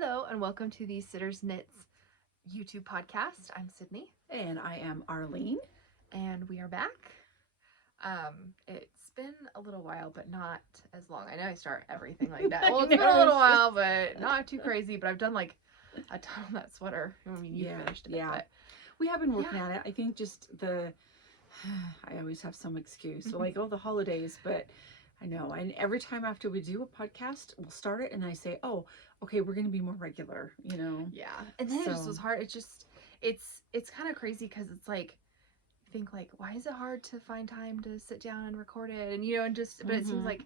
Hello and welcome to the Sidders Knits YouTube podcast. I'm Sydney And I am Arlene. and we are back. It's been a little while, but not as long. I know I start everything like that. Well, it's been a little while, but not too crazy. But I've done like a ton on that sweater. I mean, you finished it. Yeah. But We have been working at it. I think just I always have some excuse. So like, the holidays, but I know. And every time after we do a podcast, we'll start it and I say, oh, okay, we're going to be more regular, Yeah. And then it just was hard. It's kind of crazy because it's like, think like, why is it hard to find time to sit down and record it? And but it seems like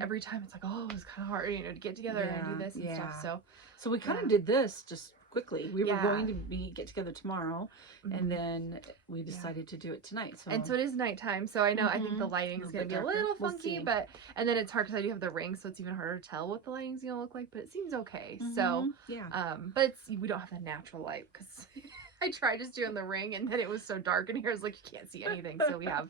every time it's like, oh, it's kind of hard, to get together and do this and stuff. So we kind of did this just quickly. We were going to get together tomorrow, and then we decided to do it tonight. So it is nighttime. So I know I think the lighting is going to be a little funky, and then it's hard because I do have the ring, so it's even harder to tell what the lighting's going to look like. But it seems okay. So but we don't have the natural light because I tried just doing the ring and then it was so dark in here. I was like, you can't see anything. So we have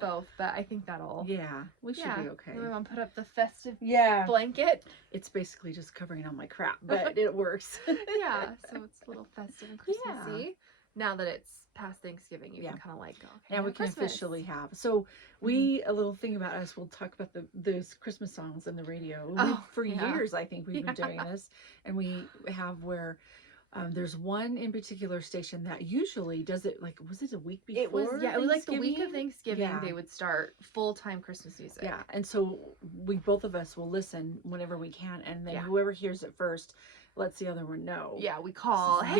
both, but I think that'll. Yeah, we should be okay. My mom put up the festive blanket. It's basically just covering all my crap, but it works. Yeah, so it's a little festive and Christmassy. Now that it's past Thanksgiving, you can kind of like go. Okay, now we can officially have. So we a little thing about us. We'll talk about those Christmas songs on the radio. For years, I think we've been doing this, and we have where. There's one in particular station that usually does it like, was it a week before? It was like the week of Thanksgiving. They would start full-time Christmas music. Yeah, and so both of us will listen whenever we can, and then whoever hears it first lets the other one know. Yeah, we call. Hey,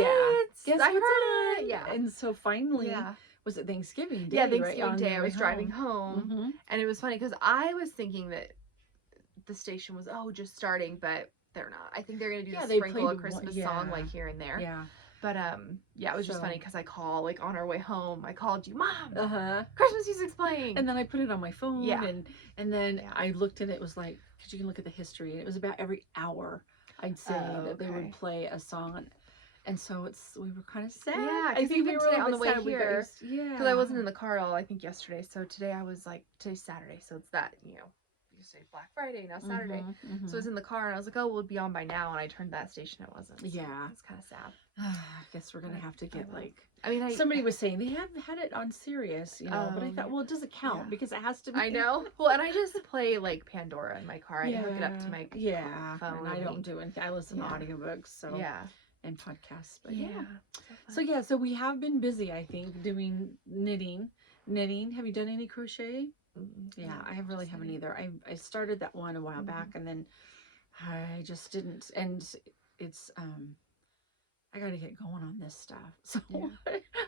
guess I what's heard it? Yeah, and so finally, was it Thanksgiving Day? Yeah, Thanksgiving Day. I was driving home, and it was funny because I was thinking that the station was just starting, but they're not. I think they're gonna do a sprinkle of Christmas song like here and there. Yeah. But it was just funny because I call like on our way home. I called you, Mom. Christmas music's playing. And then I put it on my phone. Yeah. And then I looked and it was like, because you can look at the history, and it was about every hour I'd say that they would play a song. And so we were kind of sad. Yeah, because even today on the way here, because I wasn't in the car all I think yesterday. So today I was like, today's Saturday, so it's that you say Black Friday, now Saturday. So I was in the car and I was like, oh, we'll be on by now. And I turned that station, it wasn't. So it's kind of sad. I guess we're gonna have to get somebody was saying they have had it on Sirius, but I thought, well, it doesn't count because it has to be. I know. Well, and I just play like Pandora in my car. I hook it up to my phone. And I don't do anything. I listen to audiobooks, so and podcasts. But so we have been busy. I think doing knitting. Have you done any crochet? Yeah, I really haven't either. I started that one a while back, and then I just didn't. And it's I got to get going on this stuff. So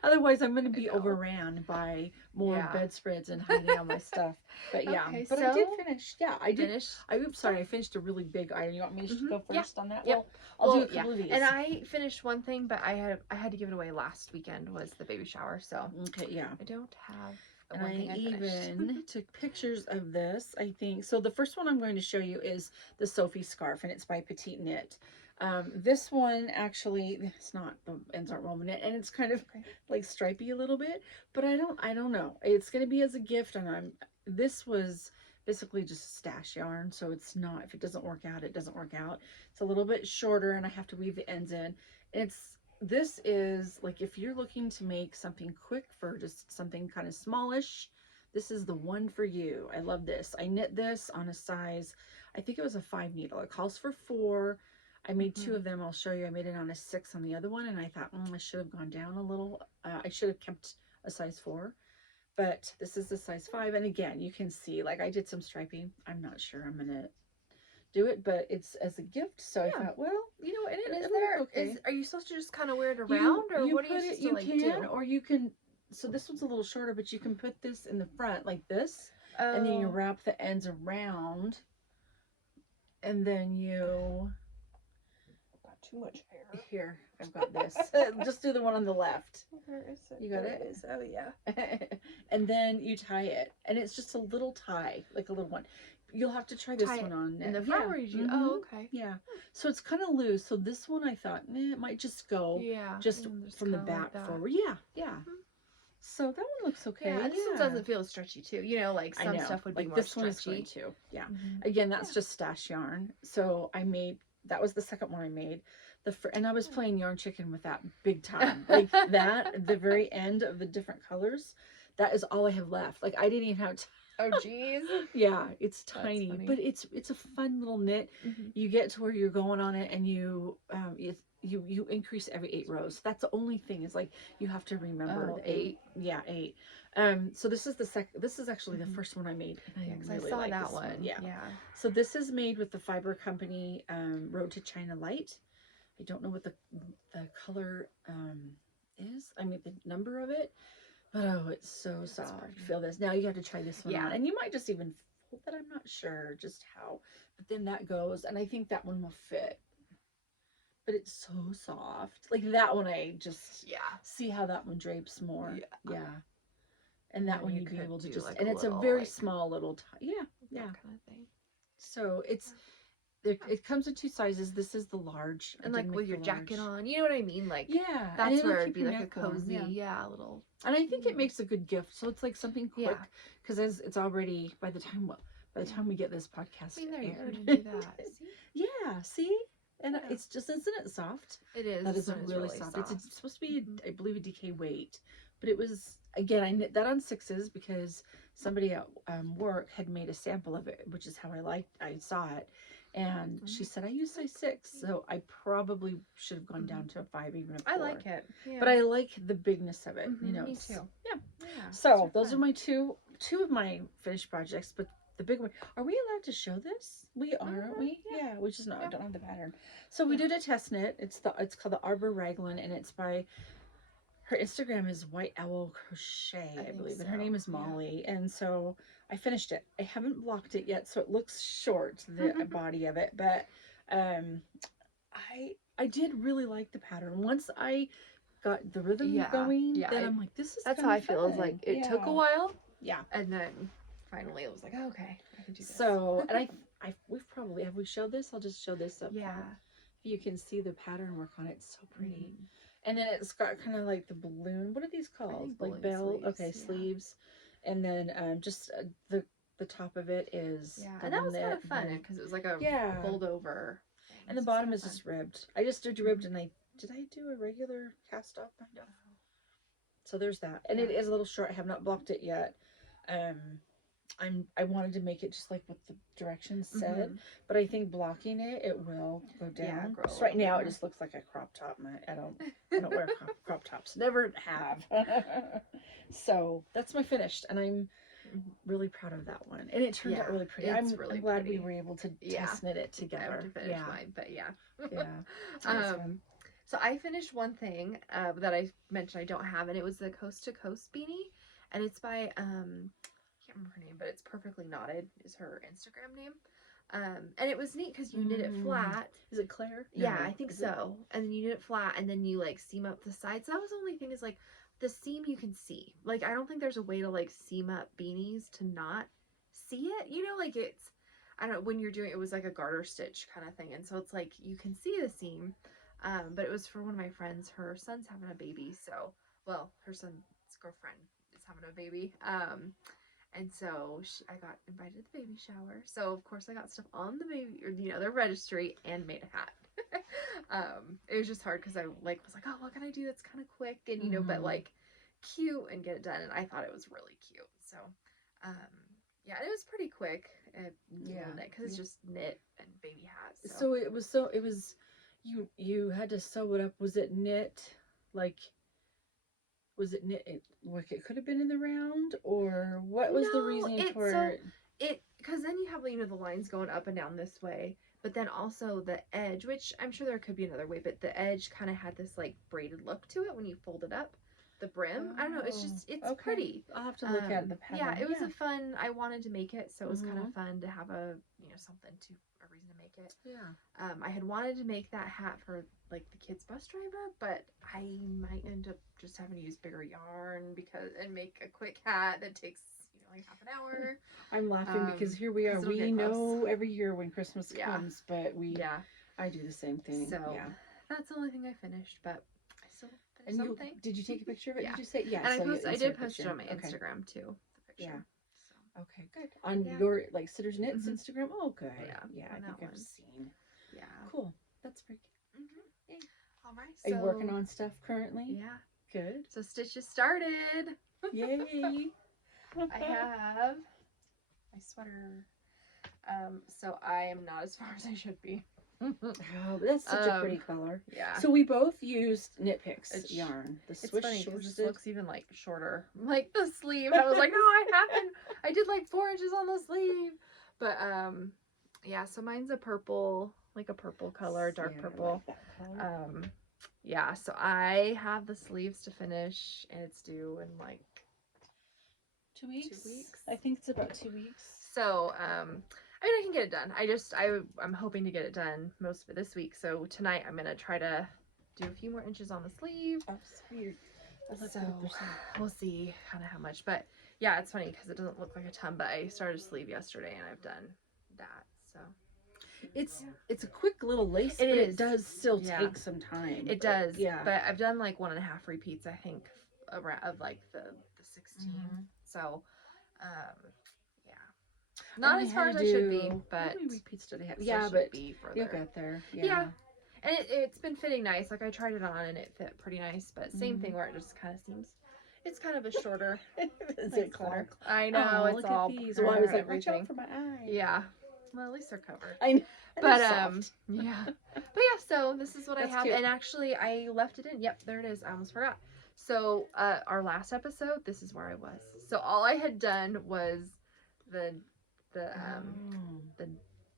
otherwise, I'm going to be overran by more bedspreads and hiding all my stuff. But but I did finish. Yeah, I did. I finished a really big item. You want me to go first on that? Yep. I'll do a couple of these. And I finished one thing, but I had to give it away last weekend. Was the baby shower? So I don't have. And I even took pictures of this, I think. So the first one I'm going to show you is the Sophie scarf, and it's by Petite Knit. This one actually, it's not, the ends aren't woven in, and it's kind of like stripy a little bit, but I don't know. It's going to be as a gift, and this was basically just stash yarn, so it's not, if it doesn't work out, it doesn't work out. It's a little bit shorter, and I have to weave the ends in. This is like, if you're looking to make something quick for just something kind of smallish, this is the one for you. I love this. I knit this on a size, I think it was a 5 needle. It calls for 4. I made 2 of them. I'll show you. I made it on a 6 on the other one, and I thought, I should have gone down a little. I should have kept a size 4, but this is the size 5. And again, you can see, like, I did some striping. I'm not sure I'm gonna do it, but it's as a gift, so I thought, well, are you supposed to just kind of wear it around, or what are you supposed to do? Or you can, so this one's a little shorter, but you can put this in the front like this, and then you wrap the ends around, and then you got too much hair here. I've got this. Just do the one on the left. Where is it? You got it? Is. Oh yeah. And then you tie it, and it's just a little tie, like a little one. You'll have to try this one on. In the front, or you? Oh, okay. Yeah. So it's kind of loose. So this one, I thought, it might just go. Just from the back forward. Yeah. So that one looks okay. Yeah, this one doesn't feel stretchy too. Like some stuff would be more this stretchy. One is going to. Yeah. Again, that's just stash yarn. So I made that was the second one I made. And I was playing yarn chicken with that big time. Like that, the very end of the different colors, that is all I have left. Like I didn't even have Oh geez. Yeah, it's tiny, but it's a fun little knit. You get to where you're going on it, and you increase every 8 rows. That's the only thing, is like you have to remember the 8. Yeah, 8. So this is the second. This is actually the first one I made, and I really like that one. Yeah. So this is made with the Fiber Company Road to China Light. I don't know what the color is. I mean the number of it, but oh, it's so soft. Feel this. Now you have to try this one on, and you might just even fold that. I'm not sure just how, but then that goes, and I think that one will fit. But it's so soft. Like that one, I just see how that one drapes more. Yeah. And that one you'd be able to just, like, and it's a very small little kind of thing. So it's. It comes in 2 sizes. This is the large. And like with your jacket on, you know what I mean? Like, yeah, that's where it'd be like a cozy, little. And I think it makes a good gift. So it's like something quick, because it's already, by the time we get this podcast, I mean, there you go, do that. See? Yeah, see? And it's just, isn't it soft? It is. That is really soft. It's supposed to be, I believe, a DK weight, but it was, again, I knit that on 6s because somebody at work had made a sample of it, which is how I saw it. And she said, I use size 6, so I probably should have gone down to a 5, even a 4. I like it. Yeah. But I like the bigness of it. You know, me too. Yeah. So those are my two of my finished projects. But the big one, are we allowed to show this? We are, aren't we? Yeah. We just I don't have the pattern. So we did a test knit. It's called the Arbor Raglan, and it's by, her Instagram is White Owl Crochet, I believe, and her name is Molly. And so I finished it. I haven't blocked it yet, so it looks short, the body of it, but I did really like the pattern. Once I got the rhythm going, then I'm like, this is that's how I feel. It's like it took a while. Yeah. And then finally it was like, oh, okay, I can do this. So, and we've probably, have we showed this? I'll just show this up. Yeah. You can see the pattern work on it. It's so pretty. And then it's got kind of like the balloon. What are these called? Like bell? Okay, sleeves. And then just the top of it is. Yeah, and that was kind of fun because it was like a fold over. And the bottom is just ribbed. I just did ribbed, and did I do a regular cast off kind of? So there's that. And it is a little short. I have not blocked it yet. I wanted to make it just like what the directions said, but I think blocking it will go down. So right now it just looks like a crop top. I don't wear crop tops. Never have. So that's my finished, and I'm really proud of that one. And it turned out really pretty. I'm really glad we were able to test knit it together. I have to finish mine, but yeah. So I finished one thing that I mentioned I don't have, and it was the Coast to Coast beanie, and it's by I can't remember her name, but it's Perfectly Knotted is her Instagram name. And it was neat because you knit it flat. Is it Claire? Yeah, I think so. And then you knit it flat, and then you like seam up the sides. So that was the only thing, is like the seam you can see. Like I don't think there's a way to like seam up beanies to not see it. You know, like it's, I don't know, when you're doing it was like a garter stitch kind of thing, and so it's like you can see the seam. But it was for one of my friends. Her son's having a baby, so her son's girlfriend is having a baby. And so I got invited to the baby shower. So of course I got stuff on the baby, or the registry, and made a hat. It was just hard because I was like, oh, what can I do that's kind of quick and but like cute and get it done. And I thought it was really cute. So and it was pretty quick. Because it's just knit and baby hats. So it was you had to sew it up. Was it knit like? Was it knit like it could have been in the round, or what was the reasoning for it? Because then you have the lines going up and down this way, but then also the edge, which I'm sure there could be another way, but the edge kind of had this like braided look to it when you fold it up. The brim, I don't know. It's just pretty. I'll have to look at the pattern. Yeah, it was a fun. I wanted to make it, so it was kind of fun to have a something to a reason to make it. Yeah. I had wanted to make that hat for like the kids' bus driver, but I might end up just having to use bigger yarn and make a quick hat that takes like half an hour. I'm laughing because here we are. We know every year when Christmas comes, but I do the same thing. So that's the only thing I finished, but I still finished something. Did you take a picture of it? Did you say And I did post it on my Instagram too. The picture. Yeah. Okay, good. On your Sidders Knits Instagram? Oh, good. Yeah, I think I've seen. Yeah. Cool. Are you working on stuff currently? Yeah. Good. So stitches started. Yay. I have my sweater. So I am not as far as I should be. Oh, that's such a pretty color. Yeah. So we both used Knit Picks yarn. The It's funny because this looks even like shorter. Like the sleeve. I was like, I did like 4 inches on the sleeve. But yeah, so mine's a purple, like a purple color, dark purple. I like that color. Yeah, so I have the sleeves to finish and it's due in like 2 weeks? 2 weeks. I think it's about 2 weeks. So, I mean, I can get it done. I'm hoping to get it done most of it this week. So tonight I'm going to try to do a few more inches on the sleeve. Oh, sweet. So we'll see kind of how much. But yeah, it's funny because it doesn't look like a ton, but I started a sleeve yesterday and I've done that. So it's a quick little lace, but it does still take some time. It does. Yeah. But I've done like 1.5 repeats, I think, around of like the 16. So, yeah. Not as far as I should be, but how many repeats did I have? Yeah, but you'll get there. Yeah. And it's been fitting nice. Like I tried it on and it fit pretty nice, but same thing where it just kind of seems it's kind of a shorter. Is it Clark? I know, it's all these. Well, I was like, watch out for my eye. Yeah. Well, at least they're covered. I know. But yeah. But yeah, so this is what I have. Cute. And actually I left it in. Yep, there it is. I almost forgot. So our last episode, this is where I was. So all I had done was the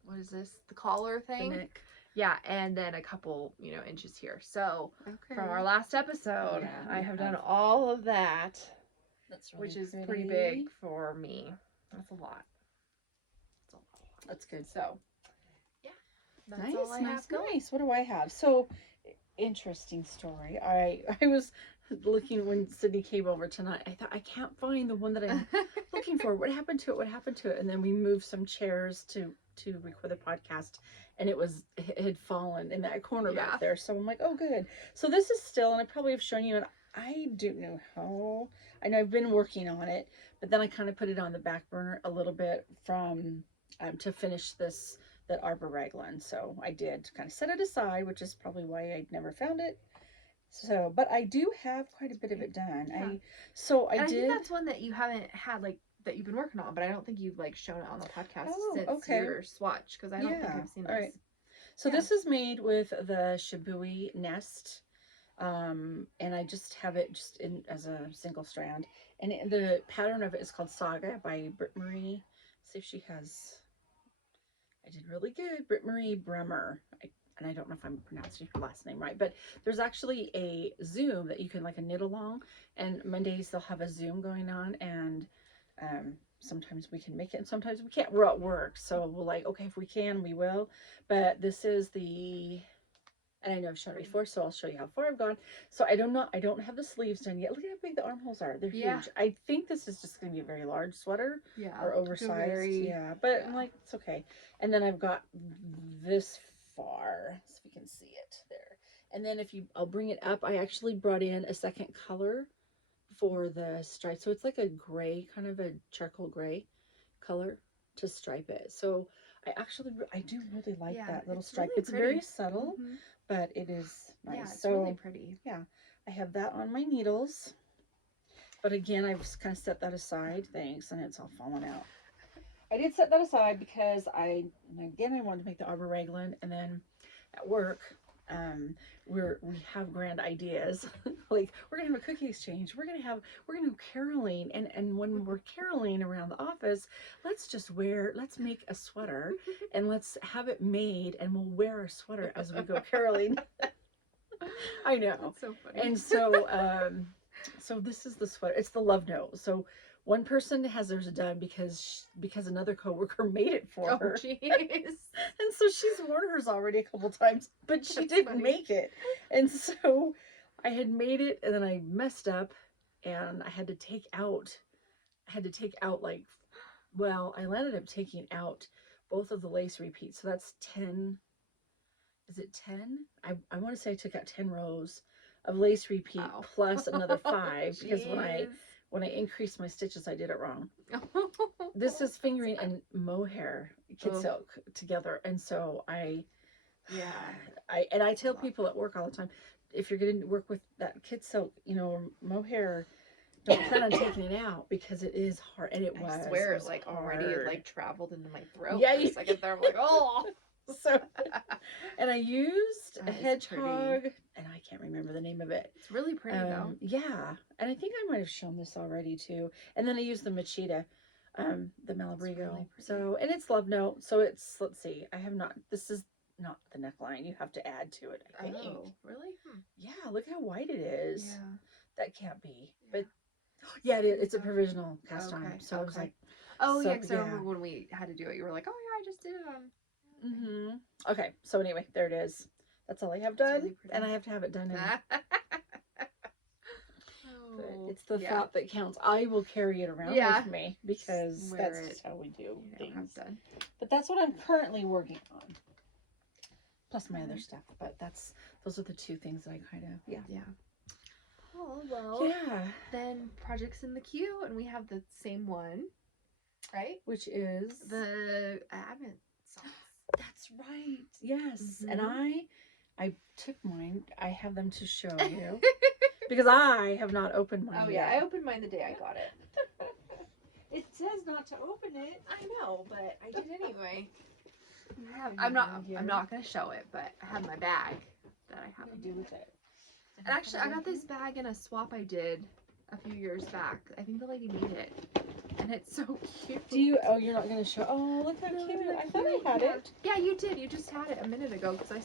what is this? The collar thing. The neck. Yeah, and then a couple, inches here. So from our last episode, I have done all of that. That's really which is pretty big for me. That's a lot. That's good. So yeah. That's nice, all I have going. Nice. What do I have? So interesting story. I was looking when Sydney came over tonight. I thought I can't find the one that I'm looking for. What happened to it? What happened to it? And then we moved some chairs to record the podcast, and it had fallen in that corner back there. So I'm like, oh, good. So this is still, and I probably have shown you, and I don't know how. I know I've been working on it, but then I kind of put it on the back burner a little bit from to finish that arbor raglan. So I did kind of set it aside, which is probably why I never found it. So, but I do have quite a bit of it done. Yeah. I did. think that's one that you haven't had that you've been working on, but I don't think you've shown it on the podcast since your swatch, because I don't think I've seen this. All right. So this is made with the Shibui nest, and I just have it as a single strand, and the pattern of it is called Saga by Britt Marie. See if she has. I did really good, Britt Marie Bremer. And I don't know if I'm pronouncing her last name right, but there's actually a Zoom that you can a knit along, and Mondays they'll have a Zoom going on, and sometimes we can make it and sometimes we can't. We're at work, so we'll okay, if we can, we will. But this is and I know I've shown it before, so I'll show you how far I've gone. So I don't have the sleeves done yet. Look at how big the armholes are. They're huge. I think this is just going to be a very large sweater. Yeah. Or oversized. But I'm like, it's okay. And then I've got this far, so we can see it there. And then I'll bring it up. I actually brought in a second color for the stripe. So it's like a gray, kind of a charcoal gray color to stripe it. So I do really like that little stripe. Really it's very subtle, but it is nice. Yeah, it's really pretty. Yeah, I have that on my needles. But again, I've kind of set that aside. Thanks, and it's all fallen out. I did set that aside because I wanted to make the arbor raglan, and then at work, we have grand ideas. We're gonna have a cookie exchange. We're gonna go caroling, and when we're caroling around the office, let's make a sweater and let's have it made, and we'll wear a sweater as we go caroling. I know. That's so funny. And so this is the sweater. It's the love note. So one person has theirs done because another coworker made it for her. Jeez. And so she's worn hers already a couple times, but she didn't make it. And so I had made it, and then I messed up, and I had to take out I landed up taking out both of the lace repeats. So that's 10. Is it 10? I want to say I took out 10 rows of lace repeat plus another 5 because when I increased my stitches, I did it wrong. This is fingering and mohair kid silk together, and so I Yeah. I tell people at work all the time, if you're going to work with that kid silk, you know, or mohair, don't plan on taking it out because it is hard. And I swear, it was like hard. already it like traveled into my throat Yeah, for a second there. I'm like, oh. So, and I used a That is hedgehog, pretty. and I can't remember the name of it. It's really pretty though. Yeah, and I think I might have shown this already too. And then I used the Machida, the Malabrigo. Really so, and it's love note. So it's, let's see, I have not. This is not the neckline. You have to add to it, I think. Oh, really? Yeah, look how white it is. Yeah. That can't be. But yeah, it is. It's a provisional cast on. So I was like, oh yeah, because I remember when we had to do it, you were like, oh yeah, I just did it on. Okay, so anyway, there it is. That's all I have done, really and I have to have it done. But it's the thought that counts. I will carry it around with me because that's just how we do things. But that's what I'm currently working on. Plus my other stuff, but those are the two things that I kind of yeah. Oh well. Then projects in the queue, and we have the same one, right? Which is the advent socks. That's right. Yes. And I took mine. I have them to show you because I have not opened mine. Oh yeah, I opened mine the day I got it. It says not to open it. I know, but I did anyway. I'm not gonna show it, but I have my bag that I have to do with it. And actually, I got this bag in a swap I did a few years back. I think the lady made it, and it's so cute. Do you? Oh, you're not gonna show? Oh, look how cute! I thought I had it. Yeah, you did. You just had it a minute ago because I.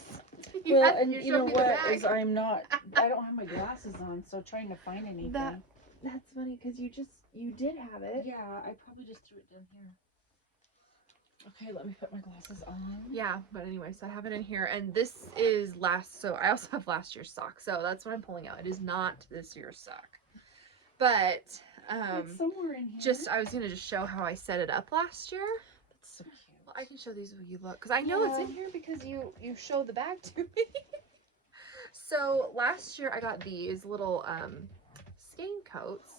You know what? Is I'm not. I don't have my glasses on, so trying to find anything. That's funny because you did have it. Yeah, I probably just threw it down here. Okay, let me put my glasses on. Yeah, but anyway, so I have it in here, and this is so I also have last year's sock, so that's what I'm pulling out. It is not this year's sock, but it's somewhere in here. I was gonna just show how I set it up last year. That's so cute. Well, I can show these when you look, because I know it's in here because you show the bag to me. So last year I got these little skein coats.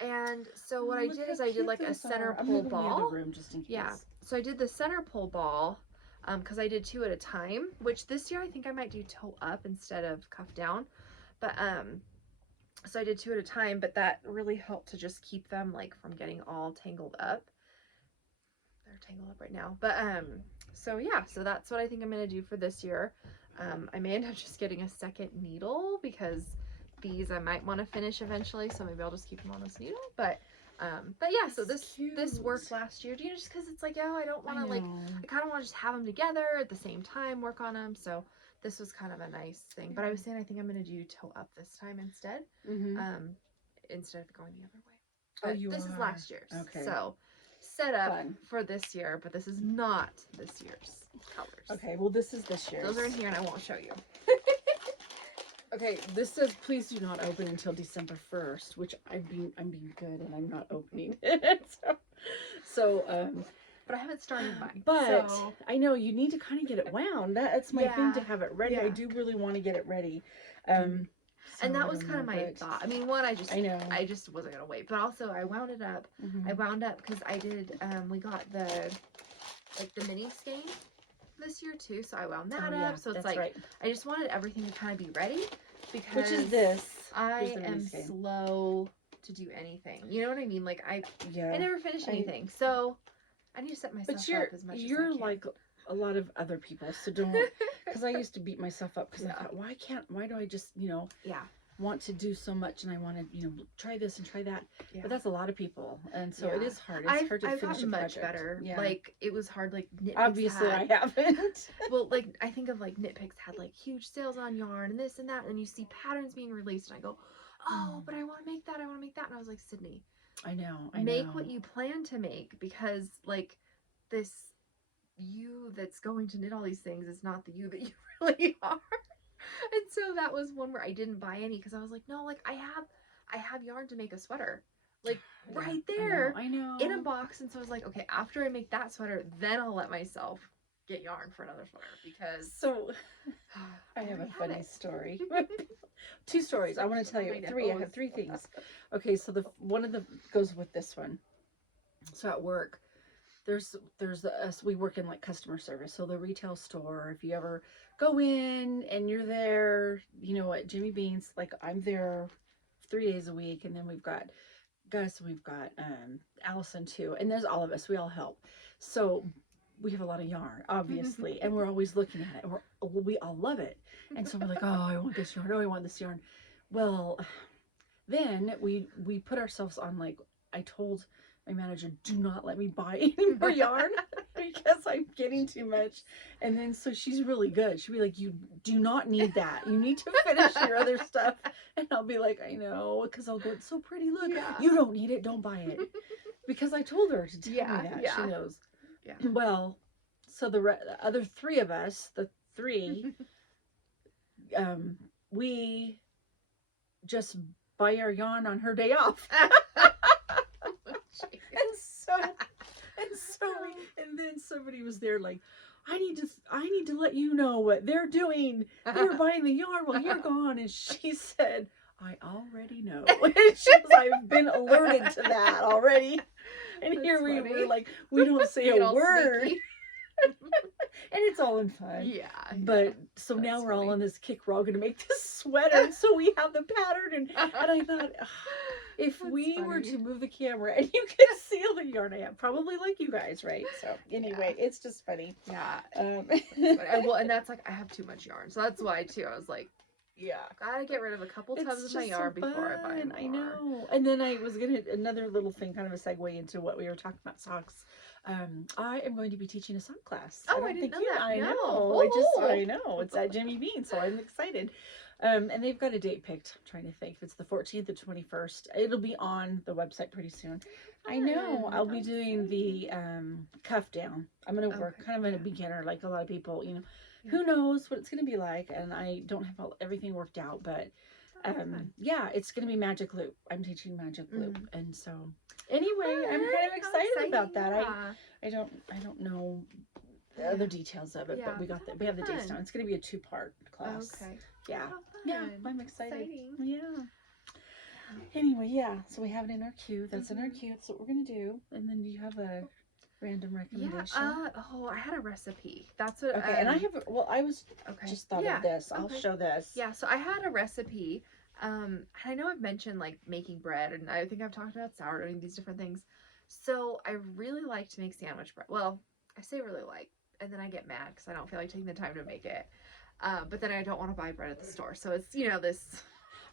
And so what I did is I did like a center pull ball. Yeah. So I did the center pull ball because I did 2 at a time, which this year I think I might do toe up instead of cuff down. But so I did 2 at a time, but that really helped to just keep them like from getting all tangled up. They're tangled up right now. But so yeah, so that's what I think I'm going to do for this year. I may end up just getting a second needle because these I might want to finish eventually, so maybe I'll just keep them on this needle. But yeah, so this worked last year. You know, just because it's like, oh, I don't want to like, I kind of want to just have them together at the same time, work on them. So this was kind of a nice thing. But I was saying I think I'm going to do toe up this time instead, instead of going the other way. But this is last year's. Okay. So set up for this year, but this is not this year's colors. Okay, well this is this year's. Those are in here, and I won't show you. Okay, this says please do not open until December 1st, which I'm being good and I'm not opening it. So but I haven't started mine. But so. I know you need to kind of get it wound. That's my thing to have it ready. Yeah. I do really want to get it ready. And that was kind of my thought. I mean, I just wasn't gonna wait. But also I wound it up. I wound up because I did we got the mini skein this year too, so I wound that up. So it's like I just wanted everything to kind of be ready because which is this. I am slow to do anything. You know what I mean? Like I never finish anything. So I need to set myself up as much as I can. You're like a lot of other people, so don't because I used to beat myself up because I thought, why do I just, want to do so much and I want to, try this and try that. Yeah. But that's a lot to and so it is hard. It's hard to finish a project. Much better. Yeah. Like it was hard. Like Knit Picks obviously I haven't. Well, like I think of like Knit Picks had like huge sales on yarn and this and that, and you see patterns being released, and I go, oh, but I want to make that. And I was like, Sydney, I know. Make what you plan to make, because like this you that's going to knit all these things is not the you that you really are. And so that was one where I didn't buy any because I was like, no, like I have yarn to make a sweater, like right there, I know, in a box. And so I was like, okay, after I make that sweater, then I'll let myself get yarn for another sweater, because I have a funny story. 2 stories. I want to tell you 3. I have 3 things. Okay, so one of the goes with this one. So at work, there's us, we work in like customer service, so the retail store, if you ever go in and you're there, you know, at Jimmy Bean's, like I'm there 3 days a week, and then we've got Gus, we've got Allison too, and there's all of us, we all help. So we have a lot of yarn, obviously, and we're always looking at it, and we all love it. And so we're like, oh, I want this yarn, oh, I want this yarn. Well, then we put ourselves on, like, I told my manager, do not let me buy any more yarn because I'm getting too much. And then so she's really good. She'll be like, you do not need that. You need to finish your other stuff. And I'll be like, I know, because I'll go, it's so pretty. Look, you don't need it. Don't buy it. Because I told her to tell me that. She knows. Yeah. Well, so the other three of us, the three, we just buy our yarn on her day off. And then somebody was there like, I need to let you know what they're doing. They're buying the yarn while you're gone. And she said, I already know. I've been alerted to that already. And that's here we were like, we don't say a word. And it's all in fun. Yeah. But so now we're all on this kick. We're all going to make this sweater. And so we have the pattern. And I thought, if we were to move the camera and you could see all the yarn I have, probably like you guys, right? So anyway, it's just funny. Yeah. Well, and that's like, I have too much yarn. So that's why too, I was like, yeah, gotta get rid of a couple tubs of my yarn before I buy more. I know. And then I was gonna, another little thing, kind of a segue into what we were talking about, socks. I am going to be teaching a sock class. Oh, I didn't know that. I know. I know. It's at Jimmy Bean, so I'm excited. And they've got a date picked. I'm trying to think if it's the 14th or 21st. It'll be on the website pretty soon. I know. I'll be doing the cuff down. I'm going to work kind of in a beginner, like a lot of people, you know. Who knows what it's going to be like, and I don't have everything worked out, but yeah, it's going to be magic loop. I'm teaching magic loop, and so anyway, I'm kind of excited about that. Yeah. I don't know the other details of it, but we have the dates now. It's going to be a 2-part class. Okay. Yeah. Yeah, I'm excited. Exciting. Yeah. Anyway, yeah, so we have it in our queue. That's in our queue. That's what we're going to do. And then do you have a random recommendation? Yeah, I had a recipe. That's what. Okay, and I have. Well, I was just thought of this. I'll show this. Yeah, so I had a recipe. And I know I've mentioned like making bread, and I think I've talked about sourdough and these different things. So I really like to make sandwich bread. Well, I say really like, and then I get mad because I don't feel like taking the time to make it. But then I don't want to buy bread at the store. So it's, you know, this.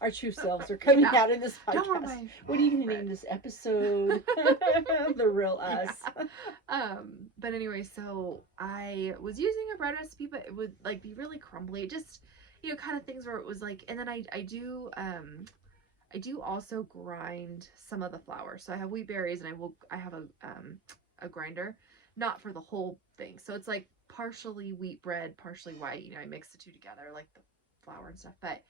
Our true selves are coming out in this podcast. What are you going to name this episode? The real us. Yeah. But anyway, so I was using a bread recipe, but it would like be really crumbly. Just, you know, kind of things where it was like, and then I do also grind some of the flour. So I have wheat berries, and I have a grinder, not for the whole thing. So it's like partially wheat bread, partially white. You know, I mix the two together, like the flour and stuff. But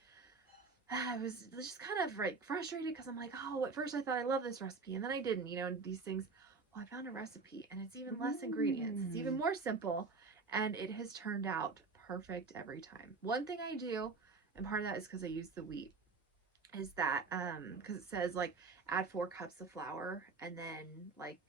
I was just kind of like frustrated because I'm like, oh, at first I thought I love this recipe, and then I didn't, you know, these things. Well, I found a recipe, and it's even less ingredients. It's even more simple, and it has turned out perfect every time. One thing I do, and part of that is because I use the wheat, is that because it says like add 4 cups of flour, and then like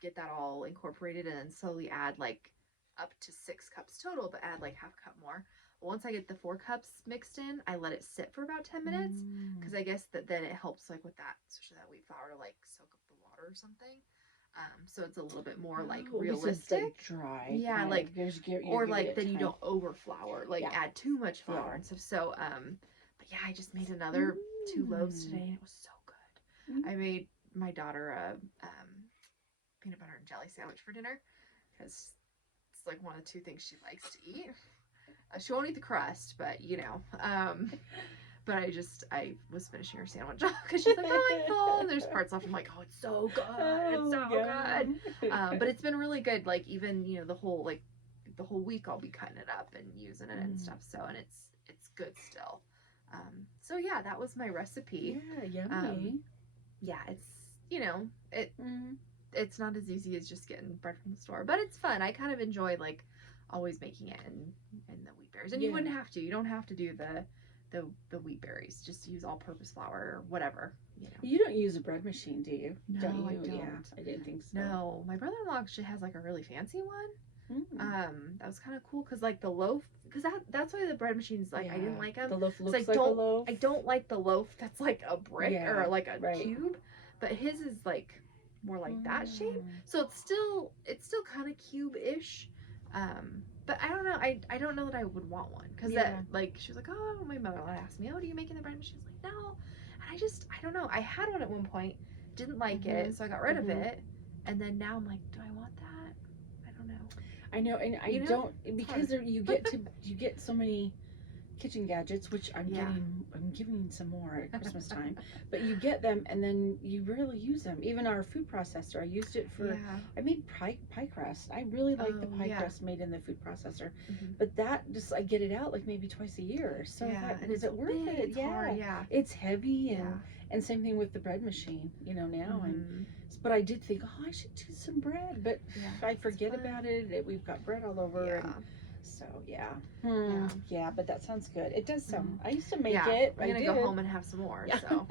get that all incorporated, and then slowly add like up to 6 cups total, but add like half a cup more. Once I get the 4 cups mixed in, I let it sit for about 10 minutes because I guess that then it helps like with that, especially that wheat flour, to like soak up the water or something. So it's a little bit more like realistic. Like dry. Yeah, like or like then you don't over flour, like add too much flour and stuff. So but yeah, I just made another 2 loaves today, and it was so good. I made my daughter a peanut butter and jelly sandwich for dinner because it's like one of the 2 things she likes to eat. She won't eat the crust, but you know, but I was finishing her sandwich off because she's like, oh, I'm full. And there's parts left. I'm like, oh, it's so good. It's so good. But it's been really good. Like even, you know, the whole week I'll be cutting it up and using it and stuff. So, and it's good still. So yeah, that was my recipe. Yeah, yummy. Yeah, it's, you know, it's not as easy as just getting bread from the store, but it's fun. I kind of enjoy like always making it in the wheat berries, and you wouldn't have to. You don't have to do the wheat berries. Just use all-purpose flour or whatever. You don't use a bread machine, do you? No, don't you? I don't. Yeah, I didn't think so. No, my brother-in-law actually has like a really fancy one. That was kind of cool because like the loaf, because that's why the bread machines like I didn't like them. The loaf looks like a loaf. I don't like the loaf that's like a brick or like a cube, but his is like more like that shape. So it's still kind of cube-ish. But I don't know. I don't know that I would want one because that like she was like, oh, my mother-in-law asked me, oh, do you make in the bread machine? I was like, no. And I don't know. I had one at one point, didn't like it, so I got rid of it, and then now I'm like, do I want that? I know, and I don't, because you get so many kitchen gadgets, which I'm giving some more at Christmas time, but you get them and then you rarely use them. Even our food processor, I used it for, I made pie crust. I really like the pie crust made in the food processor, but that just, I get it out like maybe twice a year. So is it worth it? It's hard, it's heavy, and same thing with the bread machine, now, and but I did think, oh, I should do some bread, but I forget about it. We've got bread all over, and so but that sounds good. It does sound. I used to make it. I'm gonna go home and have some more. So,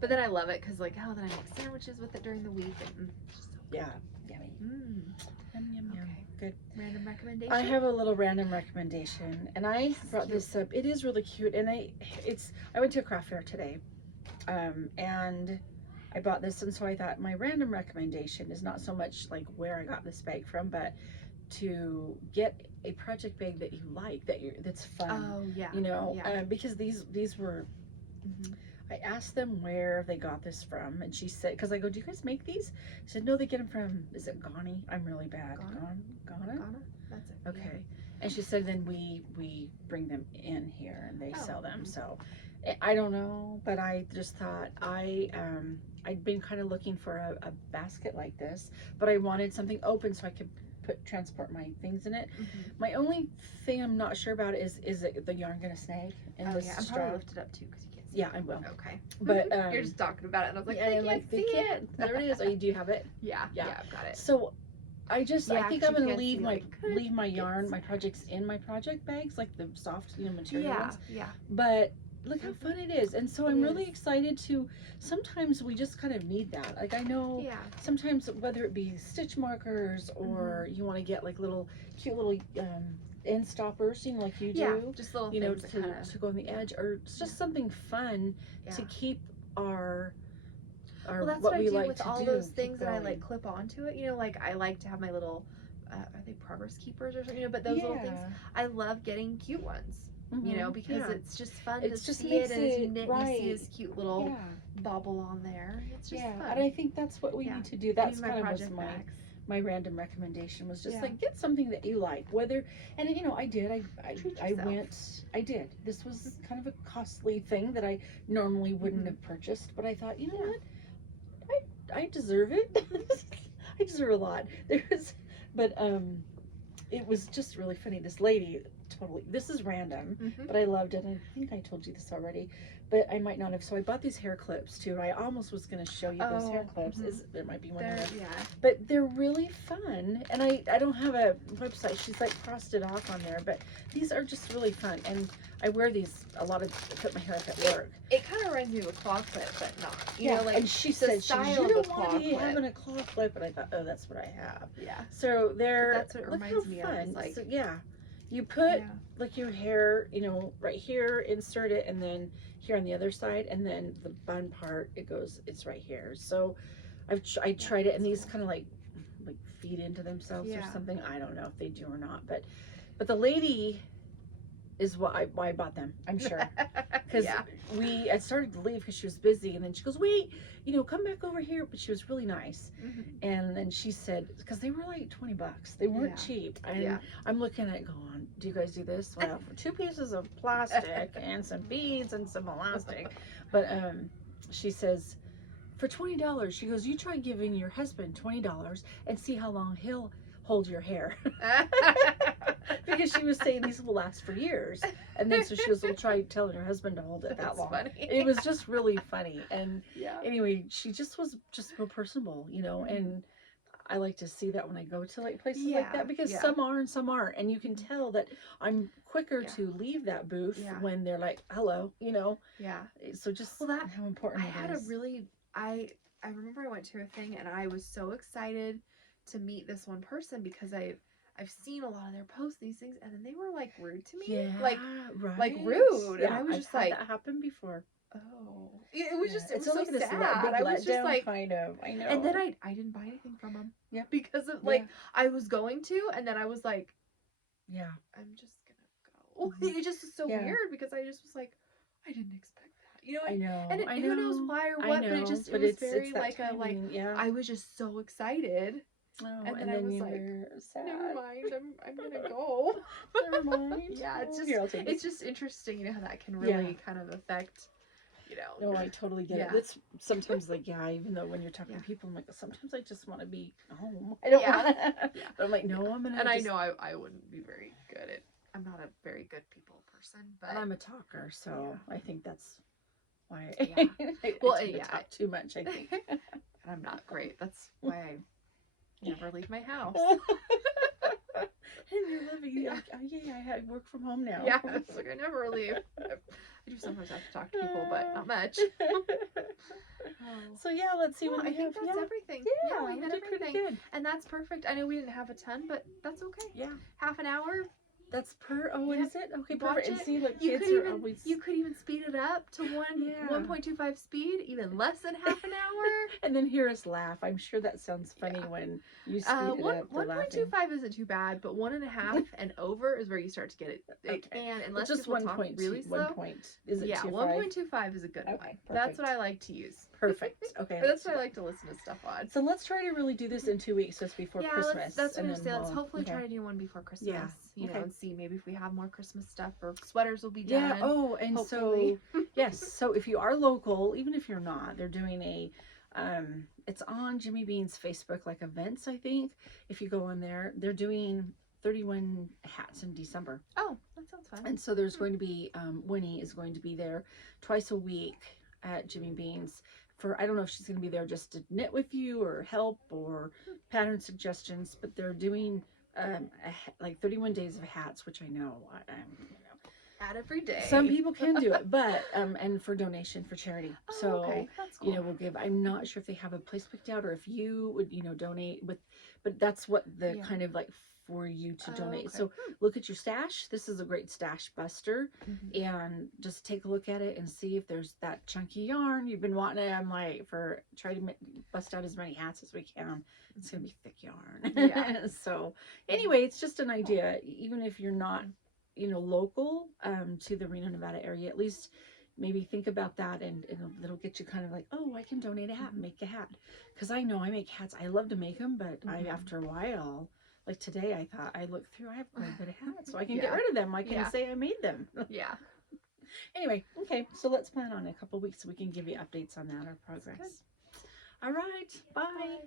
but then I love it because like, oh, then I make sandwiches with it during the week, and just so good. Yummy. Yum, yum, yum. Okay. Good. Random recommendation. I have a little random recommendation, and I brought this up. It is really cute, and I went to a craft fair today, and I bought this, and so I thought my random recommendation is not so much like where I got this bag from, but to get a project bag that you like, that's fun. Because these were. I asked them where they got this from, and she said, because I go, do you guys make these? She said, no, they get them from, is it Ghana? I'm really bad. Ghana? That's it. Okay. And she said, then we bring them in here and they sell them. So I don't know, but I just thought I'd been kind of looking for a basket like this, but I wanted something open so I could transport my things in it. My only thing I'm not sure about is the yarn gonna snag in this I'm straw? probably lift it up too because you can't see it. I will. Okay. But you're just talking about it, and I was like, I can't see it. There it is. Oh, do you have it? Yeah, I've got it. So I think I'm gonna leave my yarn, my projects in my project bags, like the soft, material ones. But look how fun it is, and so I'm really excited to. Sometimes we just kind of need that. Like I know sometimes whether it be stitch markers or you want to get like cute little end stoppers, like you do, just little to go on the edge, or it's just something fun to keep our well, that's what we like with all those things that I like clip onto it. Like I like to have my little are they progress keepers or something? But those little things, I love getting cute ones. Because it's just fun to see it, and as you knit, you see this cute little bobble on there. It's just fun. And I think that's what we need to do. That's kind of was my random recommendation was just like get something that you like. Whether and I did. I did. This was kind of a costly thing that I normally wouldn't have purchased, but I thought, you know what, I deserve it. I deserve a lot. But it was just really funny. This lady. Totally, this is random, but I loved it. I think I told you this already, but I might not have. So I bought these hair clips too. I almost was going to show you those hair clips. There might be one there, but they're really fun. And I don't have a website. She's like crossed it off on there, but these are just really fun. And I wear these a lot of. I put my hair up at work. It kind of reminds me of a claw clip, but not. And she said, you don't want to be having a claw clip, and I thought, oh, that's what I have. So that's what it reminds me of. Like, so, you put like your hair, right here, insert it, and then here on the other side, and then the bun part, it's right here. So I tried it, and these kind of like feed into themselves or something. I don't know if they do or not, but the lady is why I bought them, I'm sure. Because I started to leave because she was busy, and then she goes, wait, come back over here. But she was really nice. And then she said, because they were like $20, they weren't cheap. And I'm looking at it going, do you guys do this? Well, for 2 pieces of plastic and some beads and some elastic. But she says, for $20, she goes, you try giving your husband $20 and see how long he'll hold your hair. Because she was saying these will last for years, and then so she was try telling her husband to hold it that long. Funny. It was just really funny, and anyway, she just was just real personable, and I like to see that when I go to like places like that, because some are and some aren't, and you can tell that I'm quicker to leave that booth when they're like, hello, you know. Yeah. So just that how important I had a really I remember I went to a thing and I was so excited to meet this one person because I've seen a lot of their posts, these things, and then they were like rude to me. Yeah, like right. rude. Yeah, and I was I've just had like, that happen before. oh, it was just, it it's was like so this sad. big I was just letdown, like, kind of. I know. And then I didn't buy anything from them. Yeah, because of like I was going to, and then I was like, yeah, I'm just gonna go. It just was so weird because I just was like, I didn't expect that, you know. I know. And I who know. knows why or what, but it was very like a like. Yeah. I was just so excited. Oh, and then I was like, sad. never mind, I'm gonna go. Never mind. Yeah, it's just, Here, I'll take it's just interesting, you know, how that can really kind of affect, you know. No, I totally get it. It's sometimes like, even though when you're talking to people, I'm like, sometimes I just want to be home. I don't want to. But I'm like, no, I'm gonna. And I know I wouldn't be very good at. I'm not a very good people person, but I'm a talker, so I think that's why. I talk too much. I think. And I'm not great. That's why I never leave my house. And you're living, like, I work from home now. Yeah, it's like I never leave. I do sometimes have to talk to people, but not much. So yeah, let's see what I think that's everything. Yeah, we had everything. Good. And that's perfect. I know we didn't have a ton, but that's okay. Yeah. Half an hour. That's what is it? Okay, perfect. Watch and see, look, you kids could are even always... you could even speed it up to 1.25 speed, even less than half an hour. And then hear us laugh. I'm sure that sounds funny when you speed it up. 1.25 isn't too bad, but 1.5 and over is where you start to get it. It can, unless just people talk really slow. 1 point. Is it 1.25 is a good one. Perfect. That's what I like to use. Perfect. Okay. That's what I like to listen to stuff on. So let's try to really do this in 2 weeks, just before Christmas. That's what I'm saying. Let's hopefully try to do one before Christmas. Yeah. You know, and see maybe if we have more Christmas stuff, or sweaters will be done. Yeah. Oh, and hopefully. So yes. So if you are local, even if you're not, they're doing a it's on Jimmy Bean's Facebook, like events, I think. If you go on there, they're doing 31 hats in December. Oh, that sounds fun. And so there's going to be Winnie is going to be there twice a week at Jimmy Bean's for, I don't know if she's going to be there just to knit with you or help or pattern suggestions, but they're doing like 31 days of hats, which I know hat every day. Some people can do it, but and for donation for charity. So okay. That's cool. You know, we'll give. I'm not sure if they have a place picked out or if you would, you know, donate with, but that's what the kind of like for you to donate. Okay. So look at your stash. This is a great stash buster, and just take a look at it and see if there's that chunky yarn you've been wanting to. I'm like, try to bust out as many hats as we can. It's gonna be thick yarn. Yeah. So anyway, it's just an idea. Even if you're not, you know, local to the Reno, Nevada area, at least maybe think about that, and it'll get you kind of like, oh, I can donate a hat and make a hat. Because I know I make hats. I love to make them, but after a while, like today, I thought I looked through, I have quite a bit of hats, so I can get rid of them. I can say I made them. Yeah. Anyway, okay, so let's plan on a couple weeks so we can give you updates on that, our progress. All right, bye.